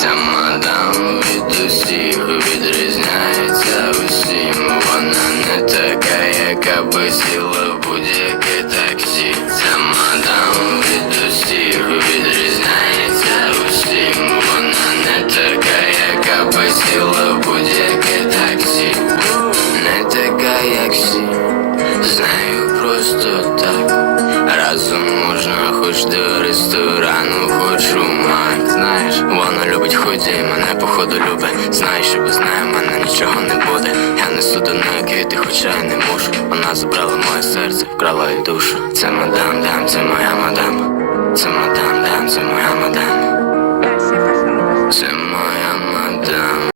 Ця мадам від усіх відрізняється усім. Вона не така, яка би сіла в будь-яке таксі. Ця мадам від усіх відрізняється усім. Вона не така, яка би сіла в будь-яке таксі. Не така, як всі, знаю просто так. Разом можна хоч до ресторану хочу ході, мене походу любе. Знаєш, що без неї мене нічого не буде. Я несу до неї квіти, хоча я не мушу. Вона забрала моє серце, вкрала й душу. Це мадам, дам, це моя мадам. Це мадам,